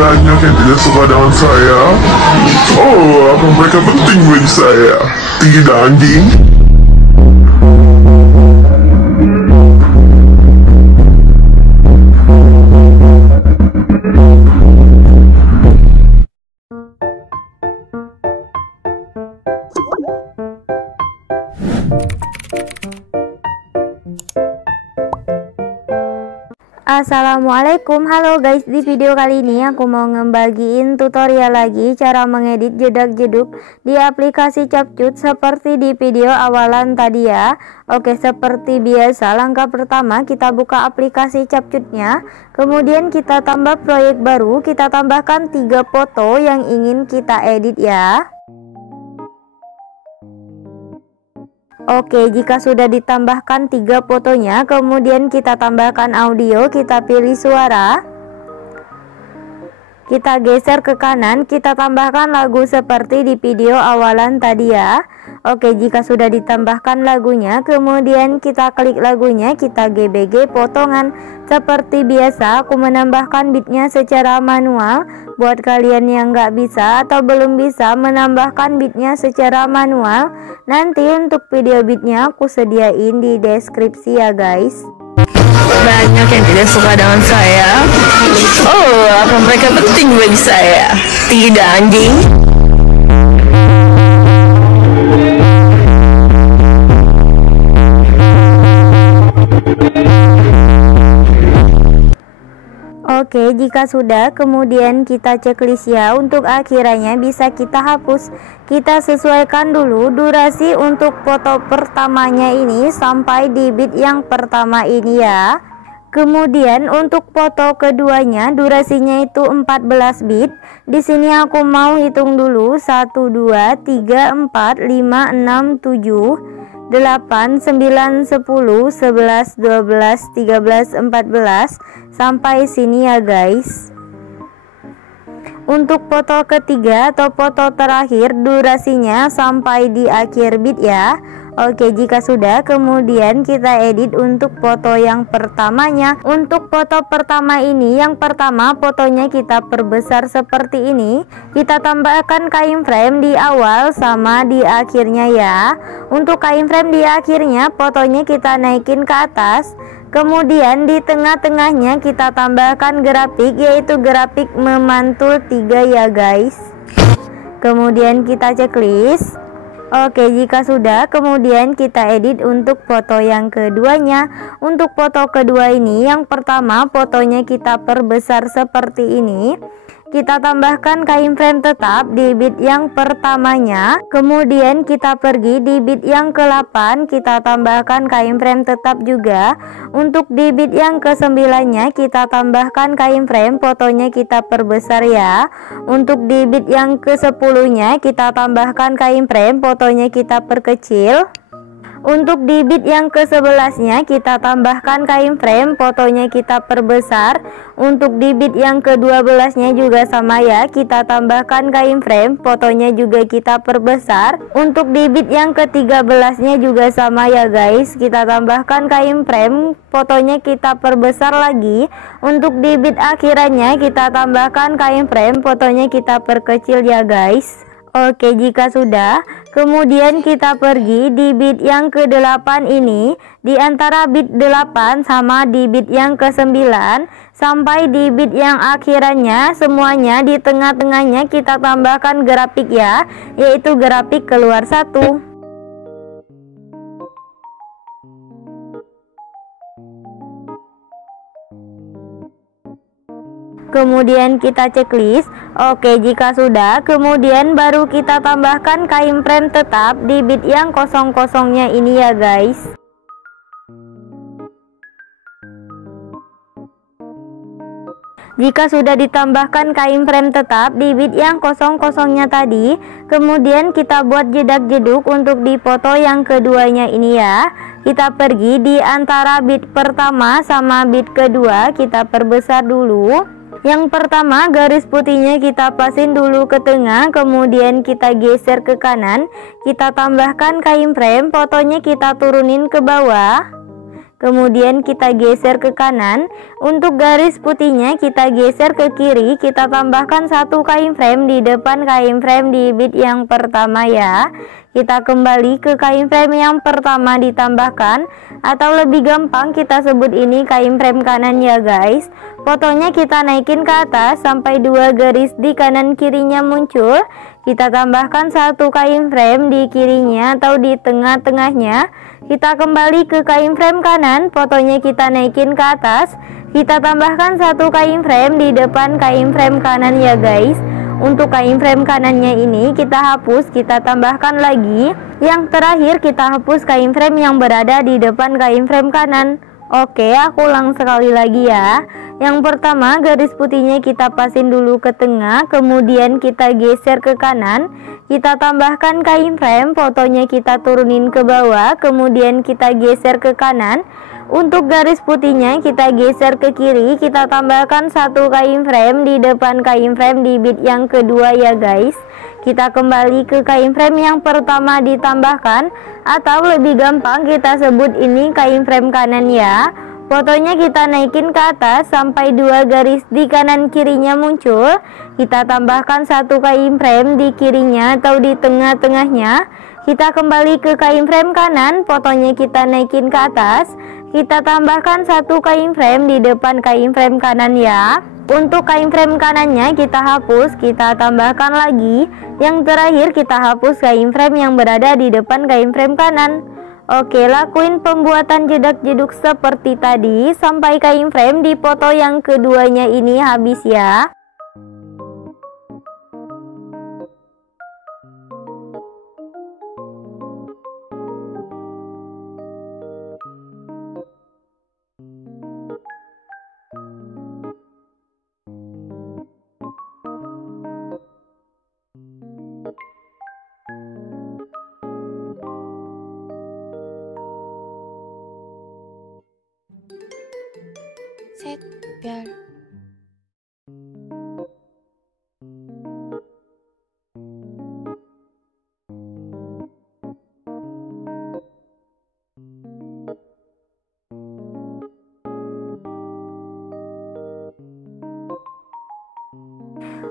Banyak yang tidak suka dengan saya. Oh, apa mereka penting bagi saya? Tidak, anjing. Assalamualaikum, halo guys. Di video kali ini aku mau ngebagiin tutorial lagi cara mengedit jedak-jeduk di aplikasi Capcut seperti di video awalan tadi ya. Oke, seperti biasa langkah pertama kita buka aplikasi Capcutnya, kemudian kita tambah proyek baru, kita tambahkan 3 foto yang ingin kita edit ya. Oke, jika sudah ditambahkan 3 fotonya, kemudian kita tambahkan audio, kita pilih suara, kita geser ke kanan, kita tambahkan lagu seperti di video awalan tadi ya. Oke, jika sudah ditambahkan lagunya, kemudian kita klik lagunya, kita gbg potongan. Seperti biasa aku menambahkan beatnya secara manual. Buat kalian yang nggak bisa atau belum bisa menambahkan beatnya secara manual, nanti untuk video beatnya aku sediain di deskripsi ya guys. Banyak yang tidak suka dengan saya. Oh, apa mereka penting bagi saya? Tidak, anjing. Oke, jika sudah, kemudian kita checklist ya. Untuk akhirannya bisa kita hapus. Kita sesuaikan dulu durasi untuk foto pertamanya ini sampai di beat yang pertama ini ya. Kemudian untuk foto keduanya durasinya itu 14 bit. Di sini aku mau hitung dulu 1 2 3 4 5 6 7 8, 9, 10, 11, 12, 13, 14 sampai sini ya guys. Untuk foto ketiga atau foto terakhir durasinya sampai di akhir beat ya. Oke, jika sudah, kemudian kita edit untuk foto yang pertamanya. Untuk foto pertama ini, yang pertama fotonya kita perbesar seperti ini. Kita tambahkan keyframe di awal sama di akhirnya ya. Untuk keyframe di akhirnya, fotonya kita naikin ke atas. Kemudian di tengah-tengahnya kita tambahkan grafik, yaitu grafik memantul 3 ya guys. Kemudian kita checklist. Oke, jika sudah, kemudian kita edit untuk foto yang keduanya. Untuk foto kedua ini, yang pertama fotonya kita perbesar seperti ini. Kita tambahkan keyframe tetap di beat yang pertamanya. Kemudian kita pergi di beat yang ke-8, kita tambahkan keyframe tetap juga. Untuk di beat yang ke-9-nya kita tambahkan keyframe, fotonya kita perbesar ya. Untuk di beat yang ke-10-nya kita tambahkan keyframe, fotonya kita perkecil. Untuk di beat yang ke-11-nya kita tambahkan keyframe, fotonya kita perbesar. Untuk di beat yang ke-12-nya juga sama ya, kita tambahkan keyframe, fotonya juga kita perbesar. Untuk di beat yang ke-13-nya juga sama ya guys, kita tambahkan keyframe, fotonya kita perbesar lagi. Untuk di beat akhirannya kita tambahkan keyframe, fotonya kita perkecil ya guys. Oke, jika sudah, kemudian kita pergi di beat yang ke-8 ini. Di antara beat 8 sama di beat yang ke-9 sampai di beat yang akhirannya, semuanya di tengah-tengahnya kita tambahkan grafik ya, yaitu grafik keluar 1. Kemudian kita checklist. Oke, jika sudah, kemudian baru kita tambahkan keyframe tetap di beat yang kosong-kosongnya ini ya guys. Jika sudah ditambahkan keyframe tetap di beat yang kosong-kosongnya tadi, kemudian kita buat jedak-jeduk untuk di foto yang keduanya ini ya. Kita pergi di antara beat pertama sama beat kedua, kita perbesar dulu. Yang pertama garis putihnya kita pasin dulu ke tengah, kemudian kita geser ke kanan, kita tambahkan keyframe, fotonya kita turunin ke bawah. kemudian kita geser ke kanan. Untuk garis putihnya kita geser ke kiri, kita tambahkan satu kain frame di depan kain frame di bit yang pertama ya. Kita kembali ke kain frame yang pertama ditambahkan, atau lebih gampang kita sebut ini kain frame kanan ya guys. Fotonya kita naikin ke atas sampai dua garis di kanan kirinya muncul. Kita tambahkan satu kain frame di kirinya atau di tengah-tengahnya. Kita kembali ke kain frame kanan, fotonya kita naikin ke atas. Kita tambahkan satu kain frame di depan kain frame kanan ya guys. Untuk kain frame kanannya ini kita hapus, kita tambahkan lagi. Yang terakhir kita hapus kain frame yang berada di depan kain frame kanan. Oke, aku ulang sekali lagi ya. Yang pertama, garis putihnya kita pasin dulu ke tengah, kemudian kita geser ke kanan. Kita tambahkan kain frame, fotonya kita turunin ke bawah, kemudian kita geser ke kanan. Untuk garis putihnya kita geser ke kiri, kita tambahkan satu kain frame di depan kain frame di bit yang kedua ya guys. Kita kembali ke kain frame yang pertama ditambahkan, atau lebih gampang kita sebut ini kain frame kanan ya. Fotonya kita naikin ke atas sampai dua garis di kanan kirinya muncul. Kita tambahkan satu kain frame di kirinya atau di tengah-tengahnya. Kita kembali ke kain frame kanan, fotonya kita naikin ke atas. Kita tambahkan satu kain frame di depan kain frame kanan ya. Untuk kain frame kanannya kita hapus, kita tambahkan lagi. Yang terakhir kita hapus kain frame yang berada di depan kain frame kanan. Oke, lakuin pembuatan jedak-jeduk seperti tadi sampai kain frame di foto yang keduanya ini habis ya. Set, biar.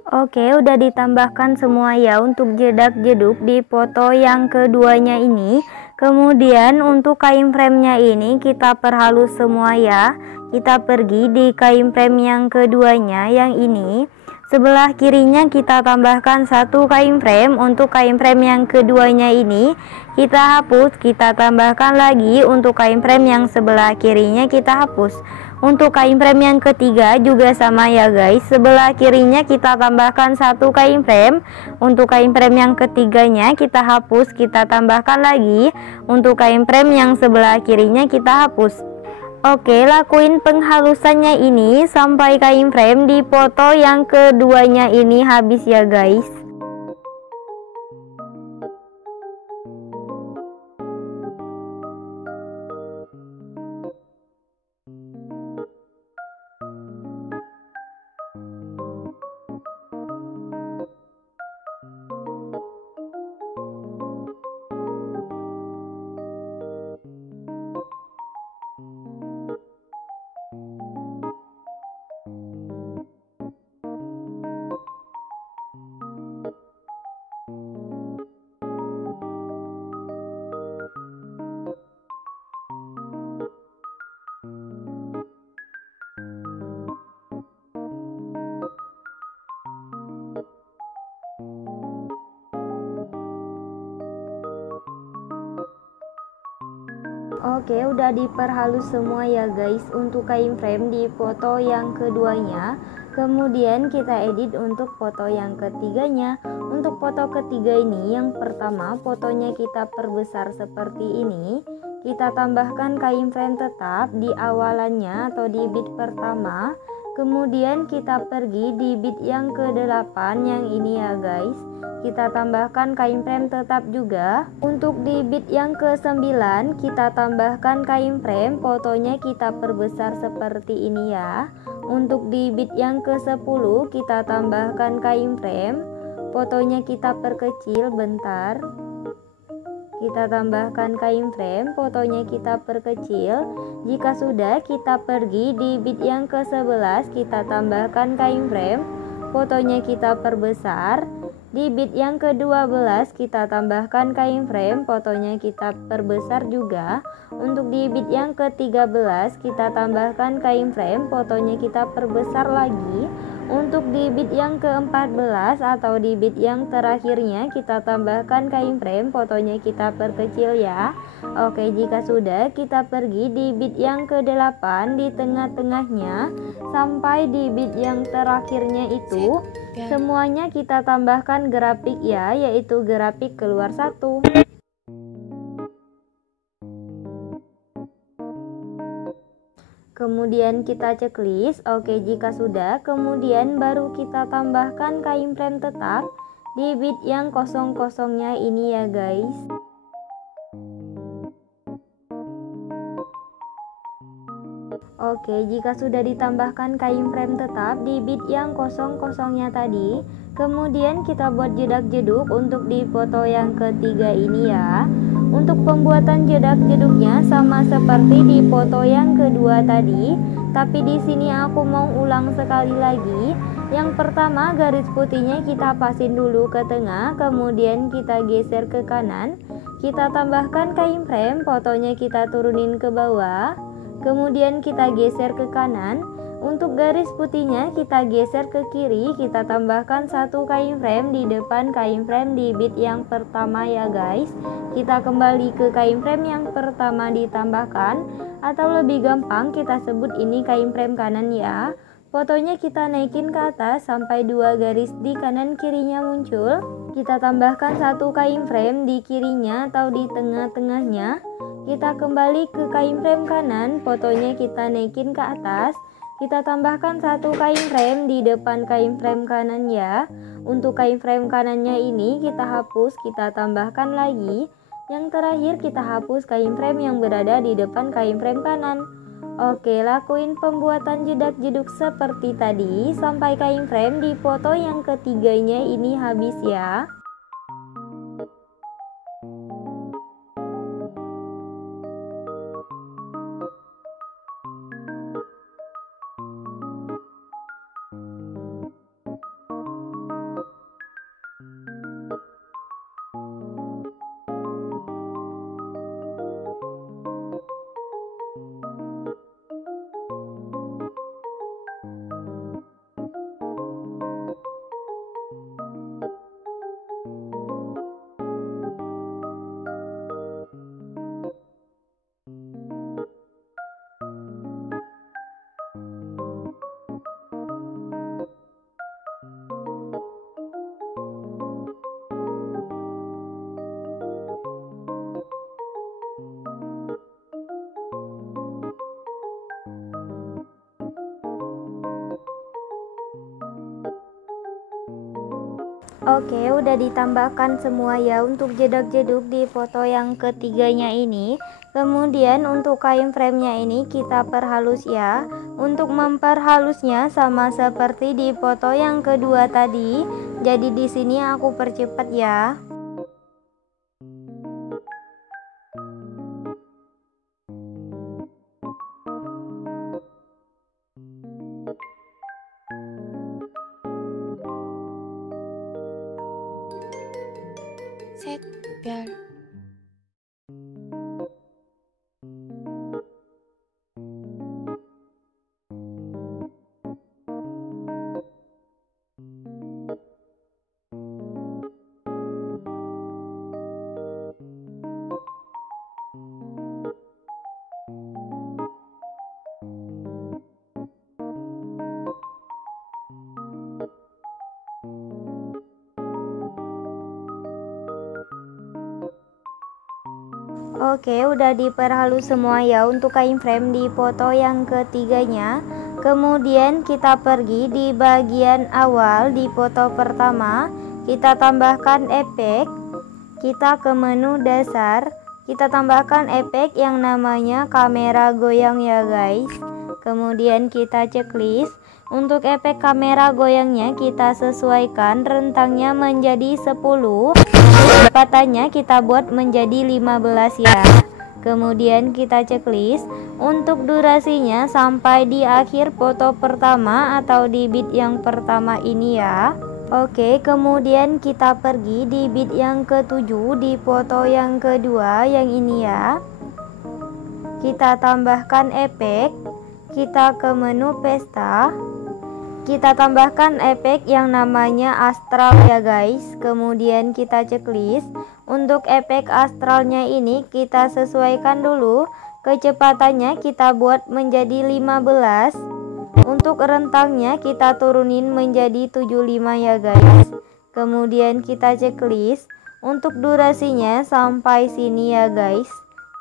Oke, udah ditambahkan semua ya untuk jedak-jeduk di foto yang keduanya ini. Kemudian untuk kain frame-nya ini kita perhalus semua ya. Kita pergi di kain frame yang keduanya yang ini. Sebelah kirinya kita tambahkan satu kain frame. Untuk kain frame yang keduanya ini kita hapus, kita tambahkan lagi. Untuk kain frame yang sebelah kirinya kita hapus. Untuk kain frame yang ketiga juga sama ya guys. Sebelah kirinya kita tambahkan satu kain frame. Untuk kain frame yang ketiganya kita hapus, kita tambahkan lagi. Untuk kain frame yang sebelah kirinya kita hapus. Oke, lakuin penghalusannya ini sampai kain frame di foto yang keduanya ini habis ya guys. Oke, udah diperhalus semua ya guys untuk kain frame di foto yang keduanya. Kemudian kita edit untuk foto yang ketiganya. Untuk foto ketiga ini, yang pertama fotonya kita perbesar seperti ini. Kita tambahkan kain frame tetap di awalannya atau di bit pertama. Kemudian kita pergi di bit yang ke-8 yang ini ya guys. Kita tambahkan kain frame tetap juga. Untuk di bit yang ke-9 kita tambahkan kain frame, fotonya kita perbesar seperti ini ya. Untuk di bit yang ke-10 kita tambahkan kain frame, fotonya kita perkecil bentar. kita tambahkan keyframe, fotonya kita perkecil. Jika sudah, kita pergi di bit yang ke-11, kita tambahkan keyframe, fotonya kita perbesar. Di bit yang ke-12 kita tambahkan keyframe, fotonya kita perbesar juga. Untuk di bit yang ke-13 kita tambahkan keyframe, fotonya kita perbesar lagi. Untuk di bit yang ke-14 atau di bit yang terakhirnya kita tambahkan keyframe, fotonya kita perkecil ya. Oke, jika sudah, kita pergi di bit yang ke-8 di tengah-tengahnya sampai di bit yang terakhirnya itu semuanya kita tambahkan grafik ya, yaitu grafik keluar satu. Kemudian kita checklist. Oke, jika sudah, kemudian baru kita tambahkan keyframe tetap di bit yang kosong-kosongnya ini ya guys. Oke, jika sudah ditambahkan keyframe tetap di bit yang kosong-kosongnya tadi, kemudian kita buat jedak jeduk untuk di foto yang ketiga ini ya. Untuk pembuatan jedak jeduknya sama seperti di foto yang kedua tadi, tapi di sini aku mau ulang sekali lagi. Yang pertama, garis putihnya kita pasin dulu ke tengah, kemudian kita geser ke kanan. Kita tambahkan keyframe, fotonya kita turunin ke bawah. Kemudian kita geser ke kanan. Untuk garis putihnya kita geser ke kiri, kita tambahkan satu keyframe di depan keyframe di bit yang pertama ya guys. Kita kembali ke keyframe yang pertama ditambahkan, atau lebih gampang kita sebut ini keyframe kanan ya. Fotonya kita naikin ke atas sampai dua garis di kanan kirinya muncul. Kita tambahkan satu keyframe di kirinya atau di tengah-tengahnya. Kita kembali ke keyframe kanan, fotonya kita naikin ke atas. Kita tambahkan satu keyframe di depan keyframe kanan ya. Untuk keyframe kanannya ini kita hapus, kita tambahkan lagi. Yang terakhir kita hapus keyframe yang berada di depan keyframe kanan. Oke, lakuin pembuatan jedak jeduk seperti tadi sampai keyframe di foto yang ketiganya ini habis ya. Oke, udah ditambahkan semua ya untuk jedak jeduk di foto yang ketiganya ini. Kemudian untuk keyframe-nya ini kita perhalus ya. Untuk memperhalusnya sama seperti di foto yang kedua tadi. Jadi di sini aku percepat ya. 샛별 Oke, udah diperhalus semua ya untuk keyframe di foto yang ketiganya. Kemudian kita pergi di bagian awal di foto pertama. Kita tambahkan efek. Kita ke menu dasar. Kita tambahkan efek yang namanya kamera goyang ya guys. Kemudian kita checklist. Untuk efek kamera goyangnya kita sesuaikan rentangnya menjadi 10, kecepatannya kita buat menjadi 15 ya. Kemudian kita checklist untuk durasinya sampai di akhir foto pertama atau di bit yang pertama ini ya. Oke, kemudian kita pergi di bit yang ke-7 di foto yang kedua yang ini ya. Kita tambahkan efek, kita ke menu pesta, kita tambahkan efek yang namanya astral ya guys. Kemudian kita checklist. Untuk efek astralnya ini kita sesuaikan dulu, kecepatannya kita buat menjadi 15. Untuk rentangnya kita turunin menjadi 75 ya guys. Kemudian kita checklist. Untuk durasinya sampai sini ya guys.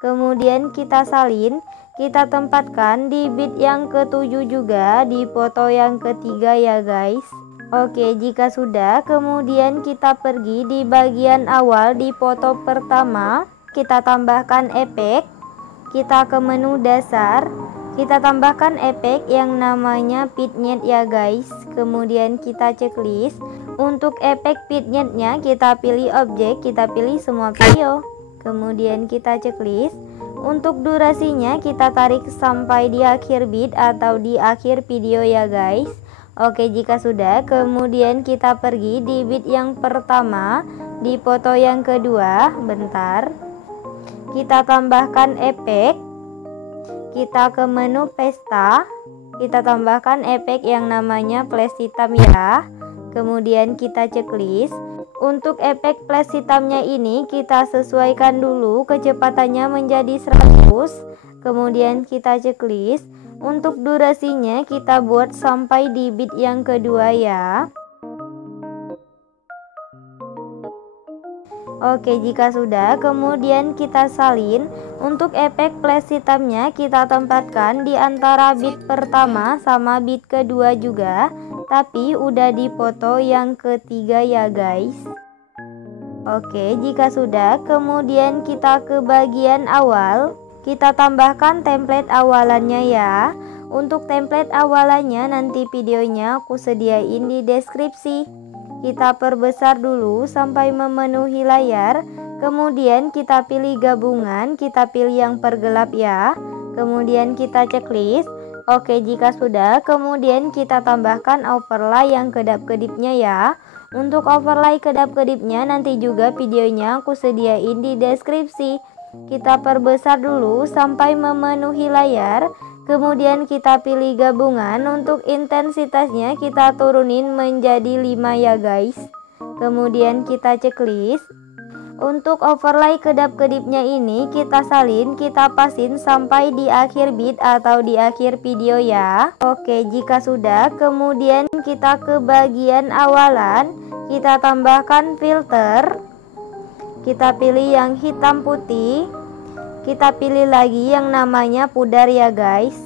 Kemudian kita salin, kita tempatkan di bit yang ke-7 juga di foto yang ketiga ya guys. Oke, jika sudah, kemudian kita pergi di bagian awal di foto pertama, kita tambahkan efek, kita ke menu dasar, kita tambahkan efek yang namanya vignette ya guys. Kemudian kita checklist. Untuk efek vignette-nya kita pilih objek, kita pilih semua video. Kemudian kita checklist. Untuk durasinya kita tarik sampai di akhir bit atau di akhir video ya guys. Oke, jika sudah, kemudian kita pergi di bit yang pertama di foto yang kedua. Bentar, kita tambahkan efek, kita ke menu pesta, kita tambahkan efek yang namanya flash hitam ya. Kemudian kita checklist. Untuk efek flash hitamnya ini kita sesuaikan dulu, kecepatannya menjadi 100. Kemudian kita checklist. Untuk durasinya kita buat sampai di bit yang kedua ya. Oke, jika sudah, kemudian kita salin. Untuk efek flash hitamnya kita tempatkan di antara bit pertama sama bit kedua juga, tapi udah di foto yang ketiga ya guys. Oke, jika sudah, kemudian kita ke bagian awal, kita tambahkan template awalannya ya. Untuk template awalannya nanti videonya aku sediain di deskripsi. Kita perbesar dulu sampai memenuhi layar. Kemudian kita pilih gabungan, kita pilih yang pergelap ya. Kemudian kita checklist. Oke, jika sudah, kemudian kita tambahkan overlay yang kedap-kedipnya ya. Untuk overlay kedap-kedipnya nanti juga videonya aku sediain di deskripsi. Kita perbesar dulu sampai memenuhi layar. Kemudian kita pilih gabungan. Untuk intensitasnya kita turunin menjadi 5 ya guys. Kemudian kita checklist. Untuk overlay kedap-kedipnya ini kita salin, kita pasin sampai di akhir bit atau di akhir video ya. Oke, jika sudah, kemudian kita ke bagian awalan, kita tambahkan filter. Kita pilih yang hitam putih. Kita pilih lagi yang namanya pudar ya guys.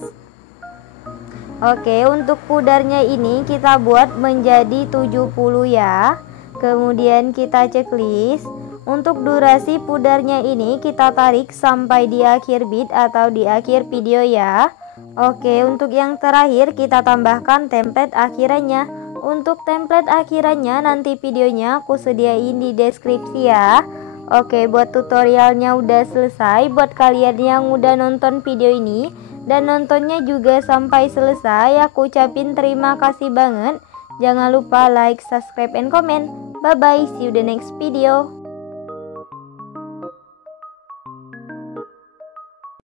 Oke, untuk pudarnya ini kita buat menjadi 70 ya. Kemudian kita checklist. Untuk durasi pudarnya ini kita tarik sampai di akhir bit atau di akhir video ya. Oke, untuk yang terakhir kita tambahkan template akhirannya. Untuk template akhirannya nanti videonya aku sediain di deskripsi ya. Oke, buat tutorialnya udah selesai. Buat kalian yang udah nonton video ini dan nontonnya juga sampai selesai, aku ucapin terima kasih banget. Jangan lupa like, subscribe, and comment. Bye bye, see you the next video.